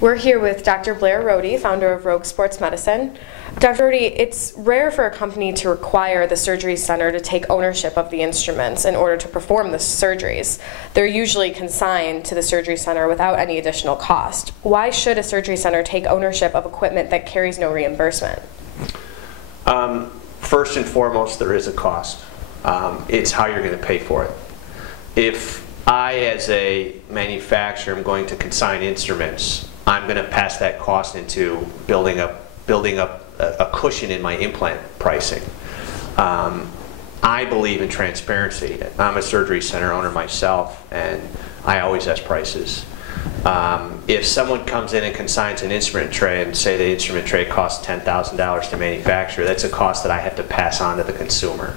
We're here with Dr. Blair Rhode, founder of RoG Sports Medicine. Dr. Rhode, it's rare for a company to require the surgery center to take ownership of the instruments in order to perform the surgeries. They're usually consigned to the surgery center without any additional cost. Why should a surgery center take ownership of equipment that carries no reimbursement? First and foremost, there is a cost. It's how you're going to pay for it. If I, as a manufacturer, am going to consign instruments, I'm going to pass that cost into building up a cushion in my implant pricing. I believe in transparency. I'm a surgery center owner myself, and I always ask prices. If someone comes in and consigns an instrument tray and say the instrument tray costs $10,000 to manufacture, that's a cost that I have to pass on to the consumer.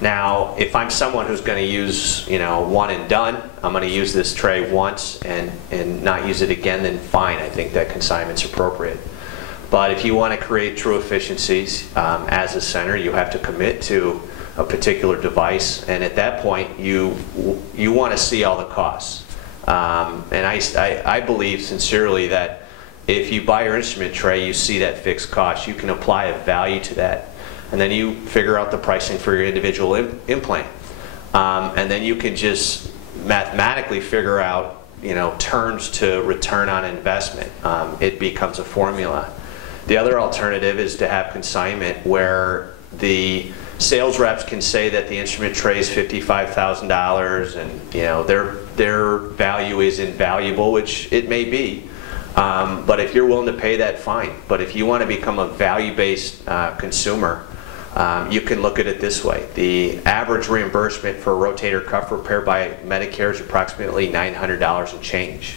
Now, if I'm someone who's going to use, one and done, I'm going to use this tray once and not use it again, then fine, I think that consignment's appropriate. But if you want to create true efficiencies as a center, you have to commit to a particular device, and at that point, you want to see all the costs. And I believe sincerely that if you buy your instrument tray, you see that fixed cost. You can apply a value to that. And then you figure out the pricing for your individual implant. And then you can just mathematically figure out, turns to return on investment. It becomes a formula. The other alternative is to have consignment where the sales reps can say that the instrument tray is $55,000 and their value is invaluable, which it may be. But if you're willing to pay that, fine. But if you want to become a value-based consumer, you can look at it this way. The average reimbursement for a rotator cuff repair by Medicare is approximately $900 and change.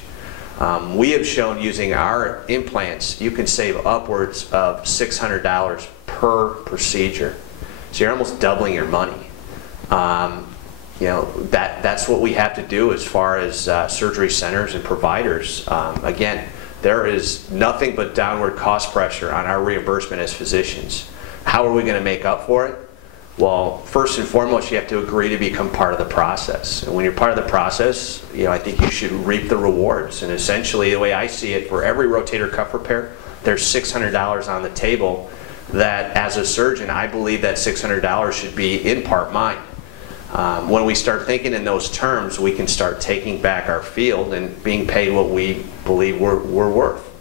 We have shown using our implants, you can save upwards of $600 per procedure. So you're almost doubling your money. That's what we have to do as far as surgery centers and providers. Again, there is nothing but downward cost pressure on our reimbursement as physicians. How are we going to make up for it? Well, first and foremost, you have to agree to become part of the process. And when you're part of the process, I think you should reap the rewards. And essentially, the way I see it, for every rotator cuff repair, there's $600 on the table that, as a surgeon, I believe that $600 should be in part mine. When we start thinking in those terms, we can start taking back our field and being paid what we believe we're worth.